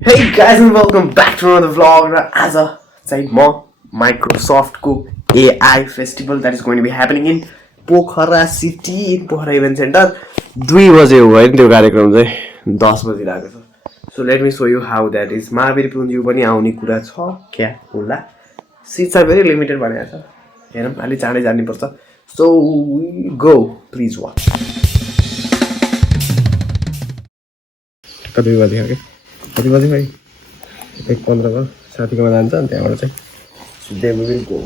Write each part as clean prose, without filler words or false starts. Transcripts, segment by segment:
Hey guys and welcome back to another vlog. As a चाहिँ म माइक्रोसफ्टको AI festival that is going to be happening in Pokhara city in Pokhara event centre 2 बजे हो हैन त्यो कार्यक्रम चाहिँ 10 बजे लागेको छ so let me show you how that is Mahavir पुञ्जी पनि आउने कुरा छ क्या होला सिट्स आर भेरी लिमिटेड भनेको छ हेरौँ अलि चाँडै जानुपर्छ सो गो प्लिज वाच कति बजे हो कति बजे भाइ 1:15 को साथीकोमा जान्छ अनि त्यहाँबाट चाहिँ सिधै मुभिङको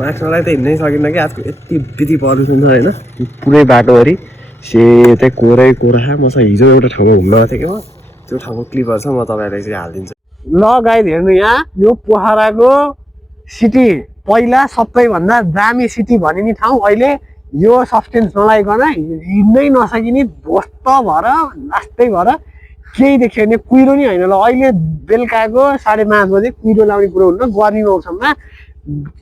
मार्क्सलाई त हिँड्नै सकिन्न कि आजको यति बिति पल्युसन छ होइन पुरै बाटोभरि सेतै कोरै कोरा मसँग हिजो एउटा ठाउँमा घुम्न गएको थिएँ कि म त्यो ठाउँको क्लिपहरू छ म तपाईँहरूलाई चाहिँ हालिदिन्छु ल गाइज हेर्नु यहाँ यो पोखराको सिटी पहिला सबैभन्दा दामी सिटी भनिने ठाउँ अहिले यो सस्टेन्स नलाइकन हिँड्नै नसकिने ध्वस्त भएर लास्टै भएर केही देख्यो भने कुहिरो नि होइन ल अहिले बेलुकाको 5:30 बजे कुहिरो लाउने कुरो हुन्न गर्मी मौसममा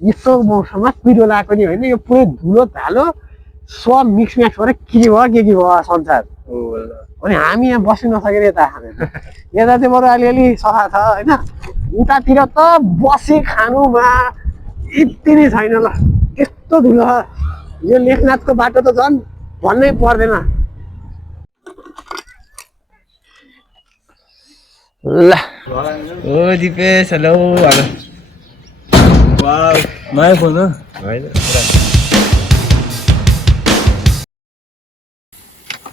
यस्तो मौसममा कुहिरो लगाएको नि होइन यो पुरै धुलो धालो सब मिक्स म्याक्स भएर के भयो संसार अनि हामी यहाँ बस्नु नसकेर यता यता चाहिँ बरु अलिअलि सफा छ होइन उतातिर त बसे खानुमा यति नै छैन ल यस्तो धुलो छ यो लेखनाथको बाटो त झन् भन्नै पर्दैन ल ओ दिपेश हेलो हेलो वाउ नयाँ फोन हो होइन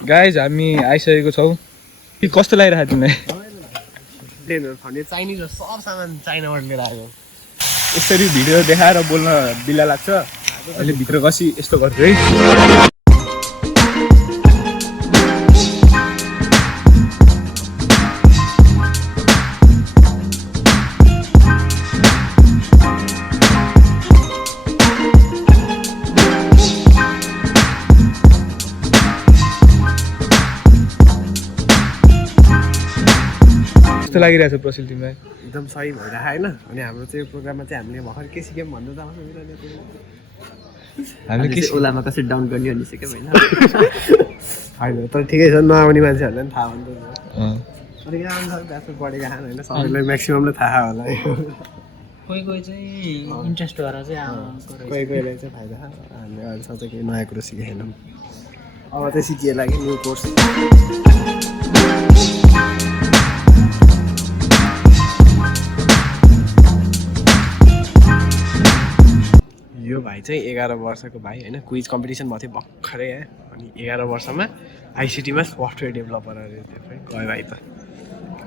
गाइज हामी आइसकेको छौँ कि कस्तो लागिरहेको तिमीलाई भन्ने चाइनिज सब सामान चाइनाबाट लिएर आएको यसरी भिडियो देखाएर बोल्न बिल्ला लाग्छ अहिले भित्र कसी यस्तो गर्छु है कस्तो लागिरहेको छ प्रसिल तिमीलाई एकदम सही भइरहेको होइन अनि हाम्रो चाहिँ प्रोग्राममा चाहिँ हामीले भर्खर के सिक्यौँ भन्नु त हामीले के ओलामा कसरी डाउन गर्ने अनि सिक्यौँ होइन होइन तर ठिकै छ नआउने मान्छेहरूलाई पनि थाहा हुन्छ अलिक अनुसार ब्याचमा पढेका खान होइन सबैलाई म्याक्सिममलाई थाहा होला कोही कोही चाहिँ इन्ट्रेस्ट भएर चाहिँ कोही कोहीलाई चाहिँ फाइदा हामीले अहिले सोचे केही नयाँ कुरो सिकेनौँ अब चाहिँ सिकिएला कि न्यू कोर्स यो भाइ चाहिँ 11 वर्षको भाइ होइन क्विज कम्पिटिसन भएको थियो भर्खरै अनि 11 वर्षमा आइसिटीमा सफ्टवेयर डेभलपर गयो भाइ त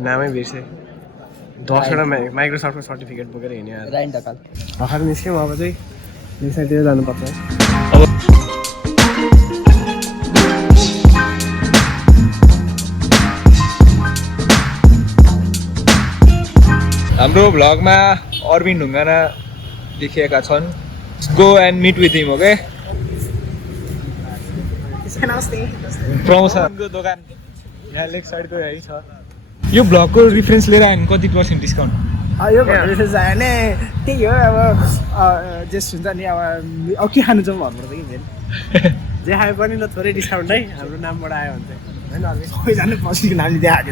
नामै बिर्सेँ 10वटा माइक्रोसफ्टको सर्टिफिकेट बोकेर हिँड्यो भर्खर निस्क्यौँ अब चाहिँ यो साइडतिर जानुपर्छ है हाम्रो भ्लगमा अरविन्द ढुङ्गाना देखिएका छन् go and meet with him, okay? प्रमोसनको दोकान यहाँ लेफ्ट साइडको यही छ यो भ्लगको रिफरेन्स लिएर आयो भने कति % डिस्काउन्ट यो रिफरेन्स आयो भने त्यही हो अब जेस हुन्छ नि अब के खानु जाउँ भन्नुपर्छ कि फेरि जे खाए पनि ल थोरै डिस्काउन्ट है हाम्रो नामबाट आयो भने चाहिँ होइन सबैजना पछिको नाम लिँदै आएको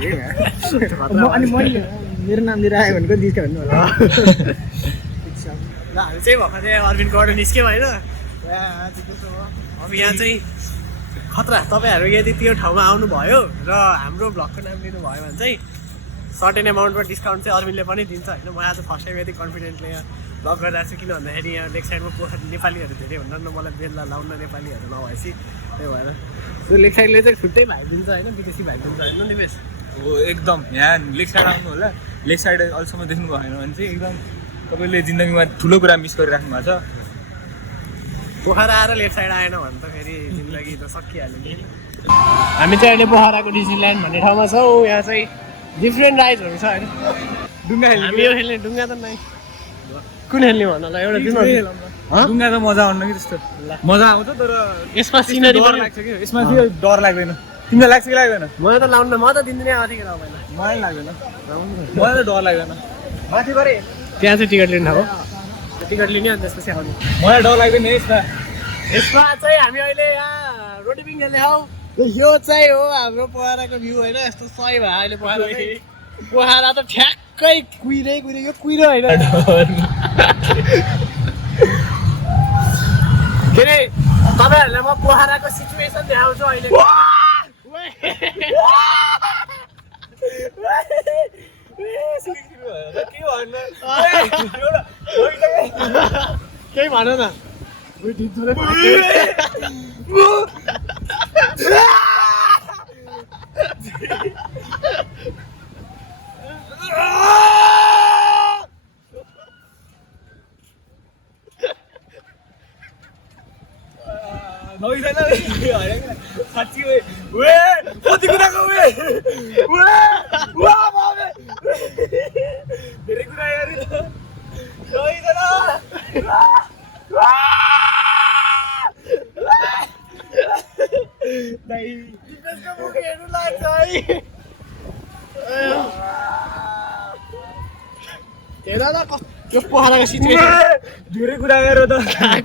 अनि मैले मेरो नाम लिएर आयो भने कति डिस्काउन्ट होला ल हामी चाहिँ भर्खर चाहिँ अरविन्दकोबाट निस्क्यौँ होइन अब यहाँ चाहिँ खतरा तपाईँहरू यदि त्यो ठाउँमा आउनुभयो र हाम्रो भ्लगको नाम लिनुभयो भने चाहिँ सर्टेन एमाउन्टमा डिस्काउन्ट चाहिँ अरविन्दले पनि दिन्छ होइन म आज फर्स्ट टाइम यति कन्फिडेन्टले यहाँ भ्लग गरिरहेको छु किन भन्दाखेरि यहाँ लेक साइडमा पोखरा नेपालीहरू धेरै हुन्न न मलाई बेला लाउन नेपालीहरू नभएपछि त्यही भएर त्यो लेक साइडले चाहिँ छुट्टै भाइ दिन्छ होइन विदेशी भाइ दिन्छ होइन दिपेश हो एकदम यहाँ लेक साइड आउनु होला लेक साइड अहिलेसम्म देख्नु भएन भने चाहिँ एकदम तपाईँले जिन्दगीमा ठुलो कुरा मिस गरिराख्नु भएको छ पोखरा आएर लेफ्ट साइड आएन भने त फेरि जिन्दगी त सकिहाल्यो नि हामी चाहिँ अहिले पोखराको डिज्नील्यान्ड भन्ने ठाउँमा छौँ यहाँ चाहिँ डिफ्रेन्ट राइड्सहरू छ होइन डुङ्गा हामी यो खेल्ने डुङ्गा त नै कुन खेल्ने भन्नु होला एउटा डुङ्गा त मजा आउनु कि त्यस्तो मजा आउँछ तर यसमा सिनरी डर लाग्छ कि यसमा चाहिँ डर लाग्दैन तिमीलाई लाग्छ कि लाग्दैन मलाई त लाउनु म त दिँदिनँ अलिकति तपाईँलाई मलाई लाग्दैन मलाई त डर लाग्दैन माथि गरे त्यहाँ चाहिँ टिकट लिने ठाउँ टिकट लिने अनि त्यसपछि आउने मलाई डर लाग्दैन यसमा यसमा चाहिँ हामी अहिले यहाँ रोटी पिङ खेल्ने हौ यो चाहिँ हो हाम्रो पोखराको भ्यू होइन यस्तो सही भयो अहिले पोखरा पोखरा त ठ्याक्कै कुहिरै यो कुहिरो होइन के अरे तपाईँहरूलाई म पोखराको सिचुएसन देखाउँछु अहिले केही भन न साँच्ची कति कुराको धेरै कुरा गरे हेर्नु लाग्छ है हेर न यो पोखराको सिचुएसन धेरै कुरा गरेर त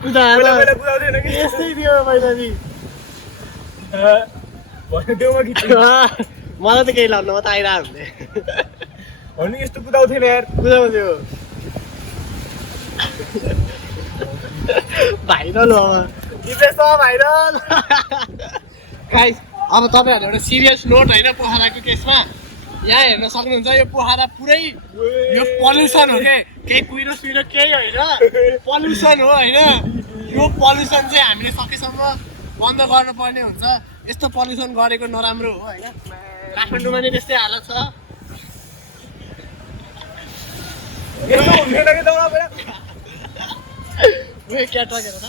कुदाउँदैन कि यस्तै थियो पहिला नि भन्नु देउमा खिच्छु मलाई त केही लाग्नु म त आइरहेको हुन्थेँ भन्नु यस्तो कुदाउँथेन यार कुदाउँथ्यो भाइरल हो दिपेश भाइरल गाइस अब तपाईँहरू एउटा सिरियस नोट होइन पोखराको केसमा यहाँ हेर्न सक्नुहुन्छ यो पोखरा पुरै यो पल्युसन हो के केही कुहिरो सुइरो केही होइन पल्युसन हो होइन यो पल्युसन चाहिँ हामीले सकेसम्म बन्द गर्नुपर्ने हुन्छ यस्तो पल्युसन गरेको नराम्रो हो होइन काठमाडौँमा नि त्यस्तै हालत छ क्या टकेर त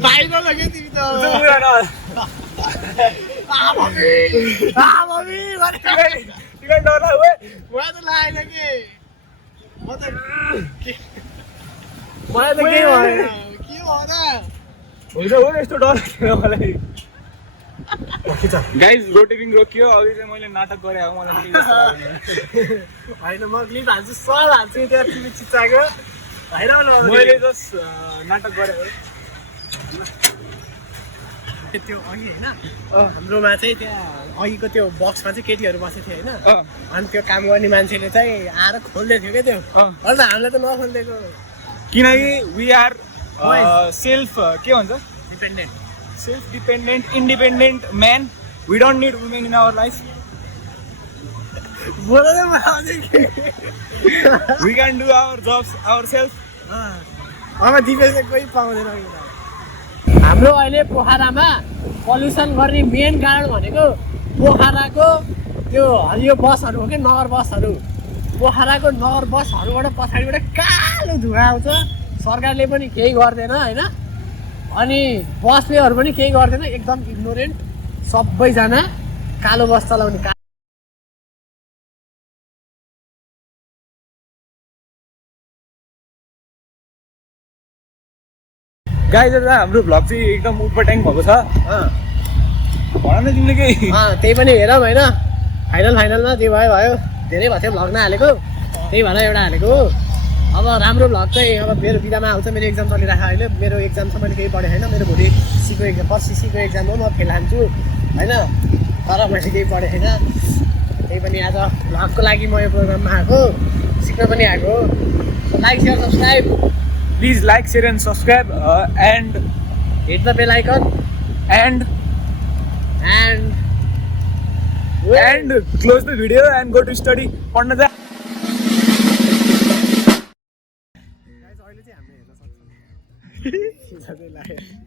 भाइरल हो क्या तिमी त मलाई त लागेन कि मलाई त केही भएन के भएन होइन यस्तो डर मलाई गाइज रोटेरिङ रोकियो अघि चाहिँ मैले नाटक गरेँ अब मलाई केही जस्तो लागेन। होइन म क्लिप हाल्छु सब हाल्छु त्यहाँ तिमी चिच्चाएको होइन मैले जस्ट नाटक गरेँ त्यो अघि होइन हाम्रोमा चाहिँ त्यहाँ अघिको त्यो बक्समा चाहिँ केटीहरू बसेको थियो होइन अनि त्यो काम गर्ने मान्छेले चाहिँ आएर खोल्दै थियो क्या त्यो अन्त हामीलाई त नखोलिदिएको किनकि वी आर सेल्फ के भन्छ dependent self dependent independent man we don't need women in our life we can do our jobs our self अब दिपेश चाहिँ कोही पाउँदैन हाम्रो अहिले पोखरामा पल्युसन गर्ने मेन कारण भनेको पोखराको त्यो हरियो बसहरू हो कि नगर बसहरू पोखराको नगर बसहरूबाट पछाडिबाट कालो धुवा आउँछ सरकारले पनि केही गर्दैन होइन अनि बसलेहरू पनि केही गर्दैन एकदम इग्नोरेन्ट सबैजना कालो बस चलाउने गाइज हाम्रो भ्लग चाहिँ एकदम उटपटाङ भएको छ भन न तिमीले केही त्यही पनि हेरौँ होइन फाइनलमा जे भयो धेरै भएको थियो भ्लग नहालेको त्यही भएर एउटा हालेको हो अब राम्रो भ्लग चाहिँ अब मेरो बिदामा आउँछ मेरो एक्जाम चलिरहेको अहिले मेरो एक्जाम छ मैले केही पढेँ होइन मेरो भोलि सीको एक्जाम पर्सि सीको एक्जाम हो म फेल हान्छु होइन तर मैले केही पढेँ छैन त्यही पनि आज भ्लगको लागि म यो प्रोग्राममा आएको सिक्न पनि आएको like share subscribe please like share and subscribe and hit the bell icon and close the video and go to study पढ्न जा अहिले चाहिँ हामीले हेर्न सक्छौँ